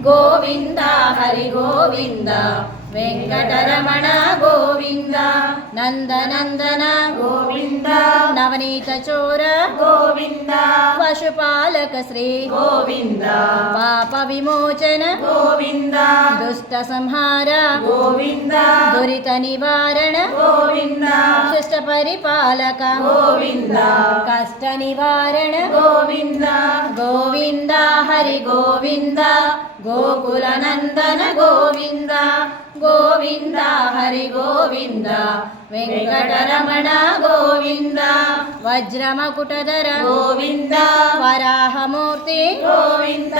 గోవింద హరి గోవింద వెంకటరమణ గోవింద నందనందన గోవింద నవనీత చోర గోవింద పశుపాలక శ్రీ గోవింద పాప విమోచన గోవింద దుష్ట సంహార గోవింద దురిత నివారణ గోవింద శిష్ట పరిపాలక గోవింద కష్ట నివారణ గోవింద గోవింద హరి గోవింద గోకుల నందన గోవింద గోవింద హరి గోవింద వెంకటరమణ గోవింద వజ్రమకుటధర గోవింద వరాహమూర్తి గోవింద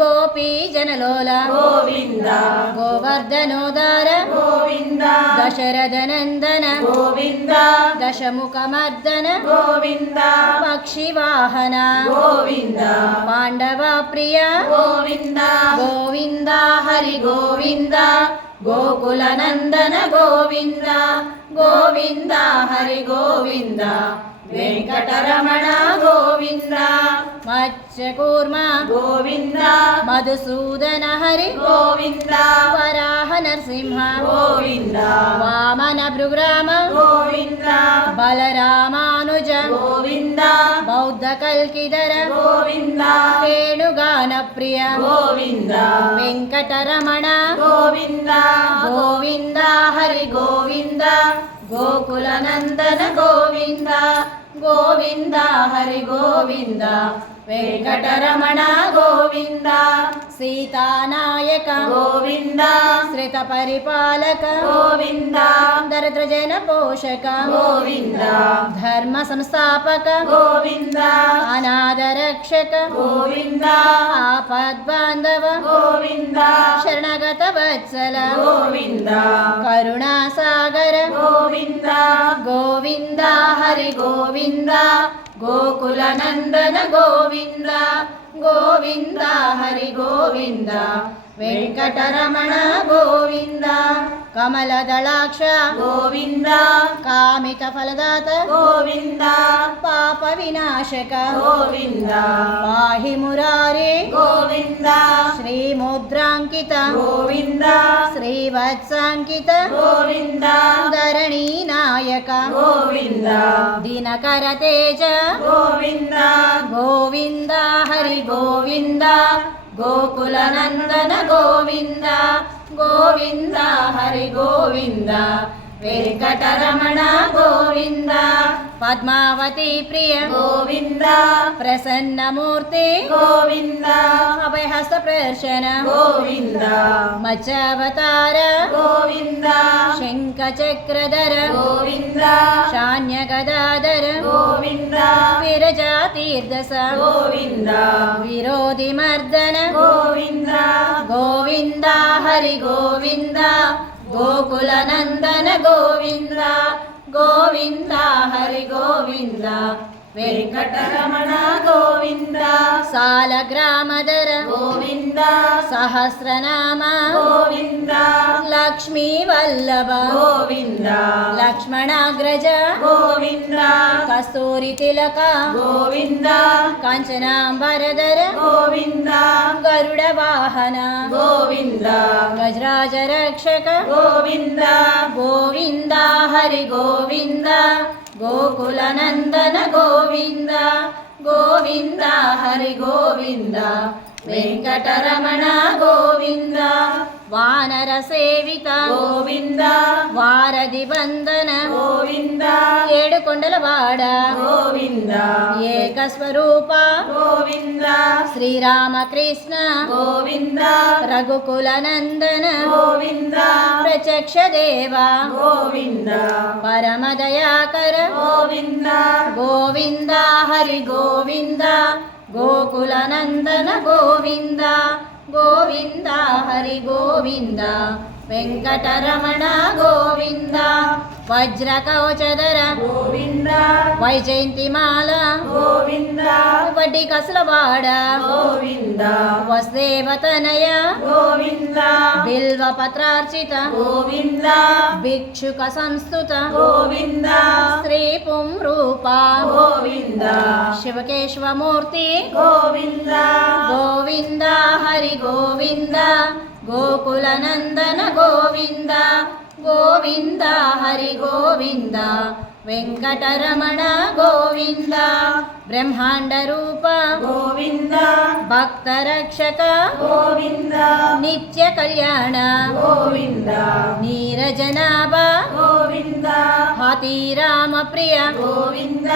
గోపీ జనలోల గోవింద గోవర్ధనోదార గోవింద దశరథ నందన గోవింద దశముఖమర్దన గోవింద పక్షివాహన గోవింద పాండవ ప్రియ గోవింద గోవింద హరి గోవింద గోకుల నందన గోవింద గోవింద హరి గోవింద వెంకటరమణ గోవింద మత్స్యకూర్మ గోవింద మధుసూదన హరి గోవింద వరాహ నరసింహ గోవింద వామన భృగ్రామ గోవింద బలరామానుజ గోవింద బౌద్ధ కల్కిధర గోవింద వేణుగాన ప్రియ గోవింద వెంకటరమణ గోవింద గోవింద హరి గోవింద గోకుల నందన గోవింద గోవింద హరి గోవింద వెంకటరమణ గోవింద సీతానాయక గోవింద శ్రిత పరిపాలక గోవింద దరిద్ర జన పోషక గోవింద ధర్మ సంస్థాపక గోవింద అనాథ రక్షక గోవింద ఆపద్బాంధవ గోవింద శరణగత వత్సల గోవింద కరుణా సాగర గోవింద గోవింద హరి గోవింద గోకుల నందన గోవింద గోవింద హరి గోవింద వెంకటరమణ గోవింద కమలదళాక్ష గోవింద కామిత ఫలదాత గోవింద పాప వినాశక గోవింద పాహి మురారే గోవింద శ్రీముద్రాంకిత గోవింద శ్రీవత్సాంకిత గోవింద ధరణీ నాయక గోవింద దినకర తేజ గోవింద గోవింద హరి గోవింద గోకుల నందన గోవింద గోవింద హరి గోవింద వెంకటరమణ గోవింద పద్మావతి ప్రియ గోవింద ప్రసన్నమూర్తి గోవింద అభయహస్త ప్రదర్శన గోవింద మత్స్యావతార గోవింద శంఖ చక్రధర గోవింద శాన్య గదాధర గోవింద విరజా తీర్థస గోవింద విరోధి మర్దన గోవింద గోవింద హరి గోవింద గోకుల నందన గోవింద గోవింద హరి గోవింద వెంకటరమణ గోవింద సాలగ్రామధర గోవింద సహస్రనామ గోవింద లక్ష్మీ వల్లభ గోవింద లక్ష్మణాగ్రజ గోవింద కస్తూరి తిలక గోవింద కాంచనాంబరధర గోవింద గరుడ వాహన గోవింద గజరాజ రక్షక గోవింద గోవింద హరి గోవింద గోకుల నందన గోవింద గోవింద హరి గోవింద వెంకటరమణ గోవింద వానర సేవిత గోవింద వారధి బంధన గోవింద ఏడుకొండల వాడ గోవింద ఏకస్వరూప గోవింద శ్రీరామకృష్ణ గోవింద రఘుకుల నందన గోవింద ప్రత్యక్ష దేవ గోవింద పరమదయాకర గోవింద గోవింద హరి గోవింద గోకుల నందన గోవింద గోవింద హరి గోవింద వెంకటరమణ గోవింద వజ్ర కవచధర గోవింద వైజయంతిమాల గోవింద వడ్డీ కసులవాడ గోవింద వసుదేవతనయ గోవింద బిల్వ పత్రార్చిత గోవింద భిక్షుక సంస్థుత గోవింద శ్రీ పుంరూప గోవింద శివకేశవమూర్తి గోవింద గోవింద హరి గోవింద గోకులనందన గోవింద గోవింద హరి గోవింద వెంకటరమణ గోవింద బ్రహ్మాండ రూప గోవింద భక్త రక్షక గోవింద నిత్య కళ్యాణ గోవింద నీరజనాభ గోవింద హతిరామ ప్రియ గోవింద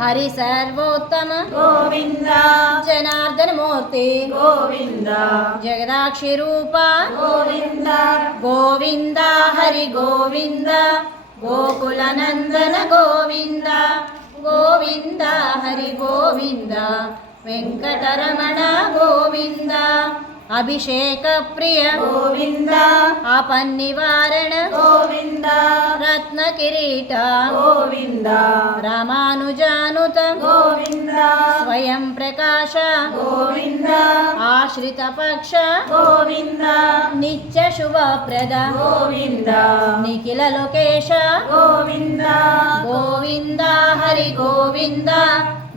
హరి సర్వోత్తమ గోవింద జనార్దన మూర్తి గోవింద జగదాక్షి రూప గోవింద గోవింద హరి గోవింద గోకులనందన గోవింద గోవింద హరి గోవింద వెంకటరమణ గోవింద అభిషేక ప్రియ గోవింద ఆపన్నివారణ గోవింద రత్న కిరీట గోవింద రామానుజానుత గోవింద స్వయం ప్రకాశ గోవింద ఆశ్రిత పక్ష గోవింద నిత్య శుభప్రద గోవింద నిఖిల లోకేశ గోవింద గోవింద హరి గోవింద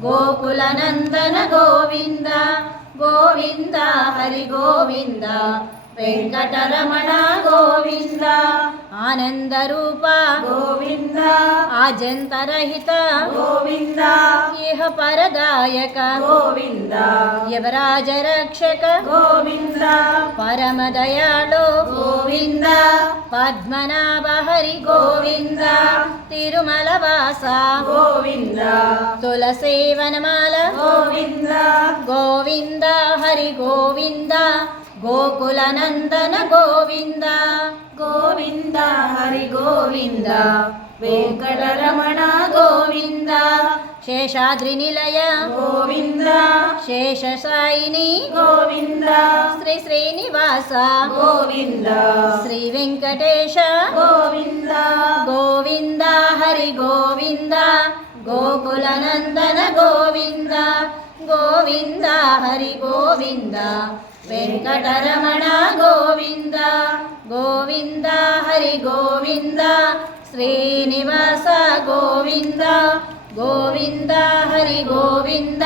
గోకులనందన గోవింద గోవింద హరి గోవింద వెంకటరమణ గోవింద ఆనంద రూప గోవింద ఆజంతరహిత గోవింద ఇహ పరదాయక గోవింద యవరాజ రక్షక గోవింద పరమ దయాళు గోవింద పద్మనాభ హరి గోవింద తిరుమల వాస గోవింద తులసేవనమాల గోవింద గోవింద హరి గోవింద గోకులనందన గోవింద గోవింద హరి గోవింద వెంకటరమణ గోవింద శేషాద్రి నిలయ గోవింద శేషసాయిని గోవింద శ్రీ శ్రీనివాస గోవింద శ్రీ వెంకటేశ గోవింద గోవింద హరి గోవింద గోకులనందన గోవింద గోవింద హరి గోవింద వెంకటరమణ గోవింద గోవింద హరి గోవింద శ్రీనివాస గోవింద గోవింద హరి గోవింద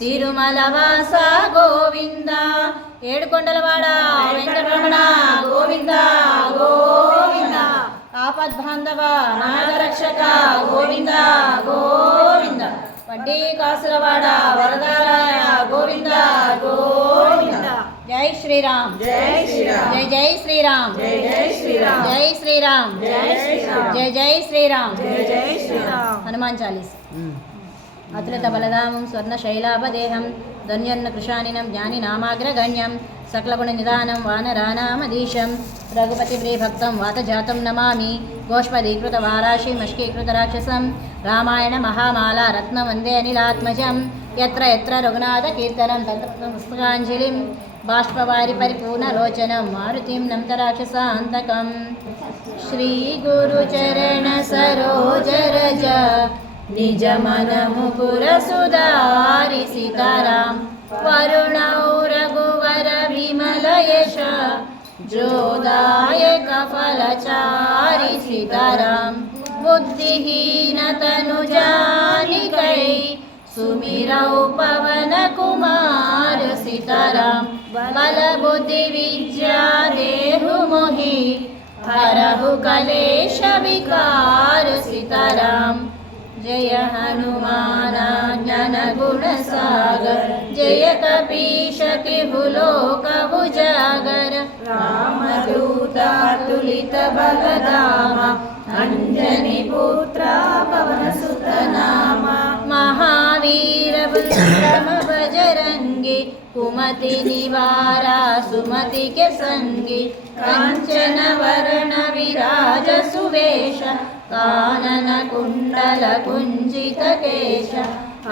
తిరుమల వాస గోవింద ఏడుకొండలవాడ వెంకటరమణ గోవింద గోవింద ఆపద్బాంధవ నాగరక్షక గోవింద గోవింద వడ్డీ కాసులవాడ వరదారాయ గోవింద గోవింద జై శ్రీరామ్ జై శ్రీరామ్ జై జై శ్రీరామ్ జై జై శ్రీరామ్ జై శ్రీరామ్ జై శ్రీరామ్ జై జై శ్రీరామ్ జై జై శ్రీరామ్ హనుమాన్ చాలీస్ అతులిత బలదామం స్వర్ణశైలాపదేహం ధన్యన్న కృషానినం జ్ఞానినామాగ్రగణ్యం సకలగుణ నిదానం వానరానామధీశం రఘుపతి ప్రియభక్తం వాతజాతం నమామి గోష్పదీకృత వారాశి మష్కీకృత రాక్షసం రామాయణ మహామాల రత్న వందే అనిలాత్మజం ఎత్ర ఎత్ర రఘునాథ కీర్తనం తత్ర పుస్తకాంజలిం బాష్పవారి పరిపూర్ణలోచనం మారుతిం నంత రాక్షసాంతకం శ్రీ గురు చరణ సరోజ రజ నిజ మన ముకుర సుధారి సీతారాం వరుణౌ రఘువర విమల యశ జోదాయక ఫలచారి సీతారాం బుద్ధిహీన తను జానికై సుమిరౌ పవన కుమార సీతారాం బల బుద్ధి విద్యా దేహు మొహి హరహు కలేశ విकार సీతారాం జయ హనుమాన జ్ఞాన గుణ సాగర జయ కపీశ తిహు లోక ఉజాగర రామదూత తులిత బలధామ అంజని పుత్ర పవన సుత నామ మహావీర విక్రమ బజరంగి కుమతి నివారా సుమతి కే సంగి కంచన వరణ విరాజ సువేశ కానన కుండల కుంజిత కేశ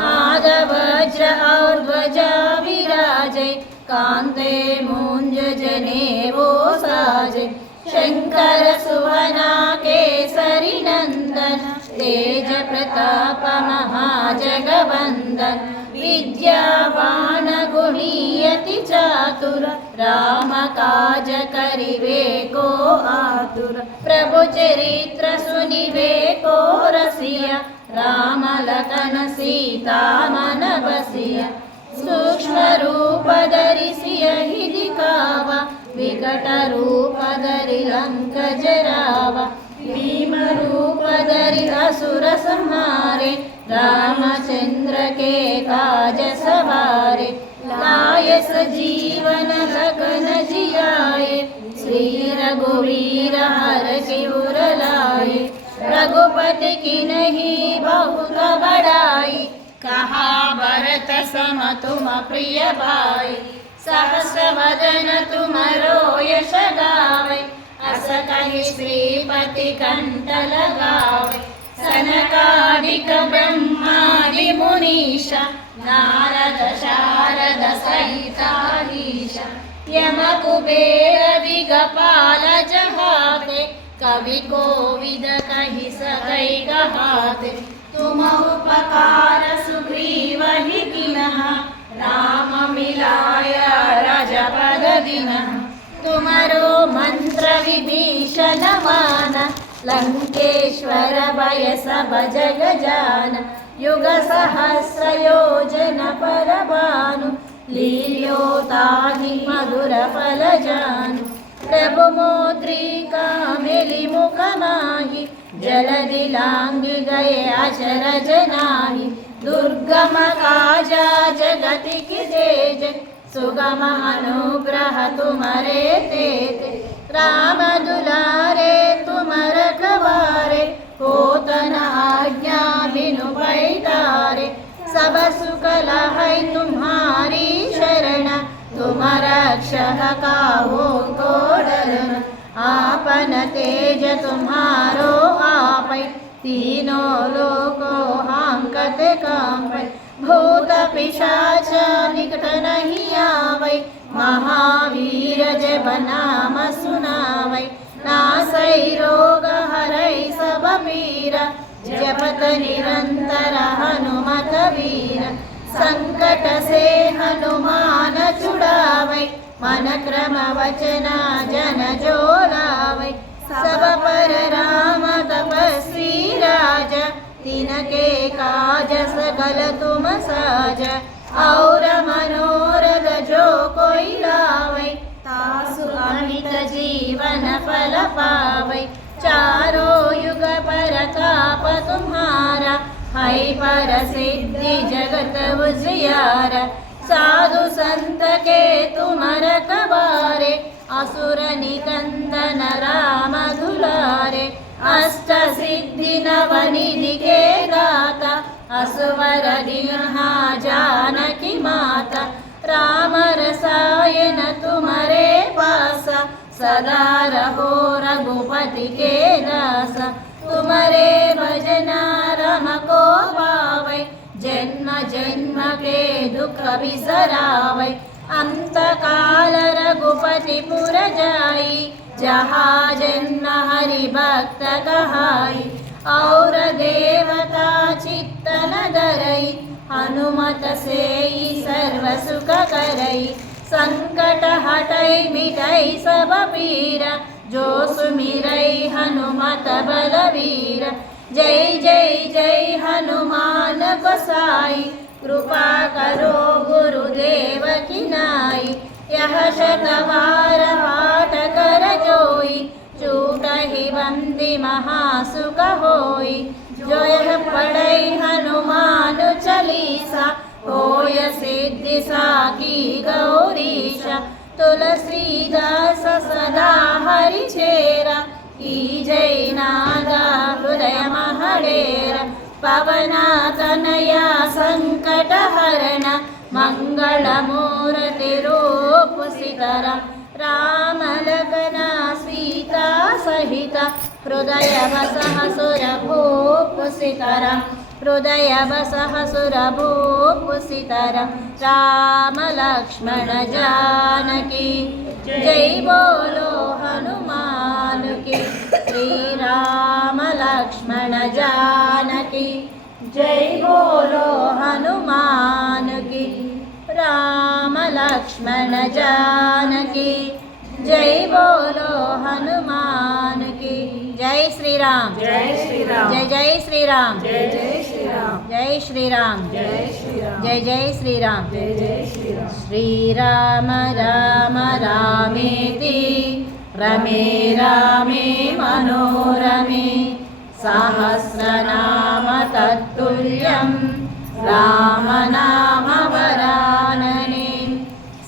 ఆద వజ్ర और ध्वजा विराजै कान्ते मूंज जनेवो साजै शंकर सुवना केसरी नंदन तेज प्रताप महाजगवंदन विद्यावान गुणीयति चातुर राम काज करिवे को आतुर प्रभु चरित्र सुनिवे को रसिया राम लखन सीता मन बसिया सूक्ष्म रूप धरिसियहि ಕಾವ ವಿಕಟ ರೂಪಧರಿ ಲಂಕ ಜರಾವ ಭೀಮ ರೂಪಧರಿ ಅಸುರ ಸಂಹಾರೆ रामचंद्र के काज सवारे लाय सजीवन लगन जियाए श्री रघुवीर हर शिवर लाए रघुपति की नहीं बहुत बड़ाई कहा भरत सम तुम प्रिय भाई सहस वदन तुमरो यश गावे अस कहि श्रीपति कंठ लगावे सनकादिक ब्रह्मादि मुनीश नारद शारद सहिताधीश यम कुबेर दिगपाल जहाते कवि कोविद कहि सगै गहाते तुम उपकार सुग्रीव ही कीन्ह राम मिलाय राजपद दीन्ह तुमरो मंत्र विभीषण मान लंकेश्वर भय सब जग जान युग सहस्र योजन पर भानु लील्योताहि मधुर फल जानु प्रभु मोद्रिका मिलि मुख माहि जलधि लांघि गए अचरज नाही दुर्गम काजा जगति की तेज सुगम अनुग्रह तुमरे तेज राम दुलारे तुम रखवारे होतन आज्ञा बिनु पैतारे सब सुख लहै तुम्हारी शरण तुम रक्षक काहू को डरना आपन तेज तुम्हारो आपै तीनों लोको हांकत कांपै भूत पिशाच निकट नहीं आवै महावीर जब नाम सुनावै नासै रोग हरै सब पीरा जपत निरंतर हनुमत वीर संकट से हनुमान छुड़ावै मन क्रम वचना जन जो लावै सब पर राम तपस्वी राजा तिनके काज सकल तुम साजा और मनोरथ जो कोई लावै तासु अमित जीवन फल पावै चारों युग परताप तुम्हारा है पर सिद्धि जगत उजियारा साधु संत के तुम रखवारे असुर निकंदन राम दुलारे अष्ट सिद्धि नवनिधि के दाता असुवर दीन्हा जानकी माता राम रसायन तुम्हारे पासा सदा रहो रघुपति के दासा तुम्हारे भजना रम को पावै जन्म जन्म के दुख बिसरावै अंत काल रघुपति पुर जाई जहाँ जन्म हरि भक्त कहाई और देवता चित्तन धरई हनुमत से सर्व सुख करई संकट हटई मिटई सब पीरा जो सुमिरई हनुमत बलवीर जय जय जय हनुमान गोसाई कृपा करो गुरुदेव की नाई यह शतवार पाठ कर जोई चूटहि बंदी महासुख होई जो यह पढ़ई हनुमान चालीसा होय सिद्धि साकी गौरीशा तुलसीदास सदा हरि चेरा की जय नादा हृदय महडेरा पवना तनया संकट हरण मंगल मूर्ति रूप सीताराम राम लखना सीता सहित हृदय बसह सुर भूप सीताराम हृदय बसह सुर भूप सीताराम राम लक्ष्मण जानकी जय बोलो हनुमान की श्री राम लक्ष्मण जानकी जय बोलो हनुमान की राम लक्ष्मण जानकी जय बोलो हनुमान की जय श्री राम जय श्री राम जय जय श्री राम जय जय श्री राम जय श्री राम जय श्री राम जय जय श्री राम जय जय श्री राम श्री राम राम राम रामेति रमे रामे मनोरमे सहस्रनाम तत्तुल्यं रामनामवरानने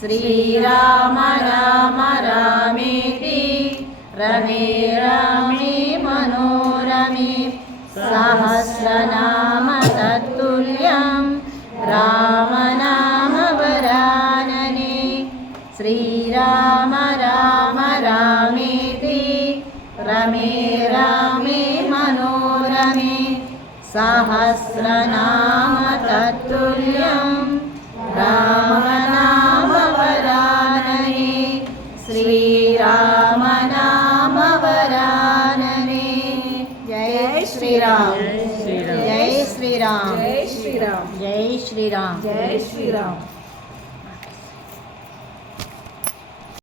श्रीराम राम रामेति रमे रामे मनोरमे सहस्रनाम तत्तुल्यं रामनामवरानने श्रीराम राम रामेति रमे रामे मनोरमे सहस्रनाम तत्तुल्यं रामनामवरानने श्रीराम नाम वरानने। जय श्री राम, जय श्री राम, जय श्री राम, जय श्री राम, जय श्री राम।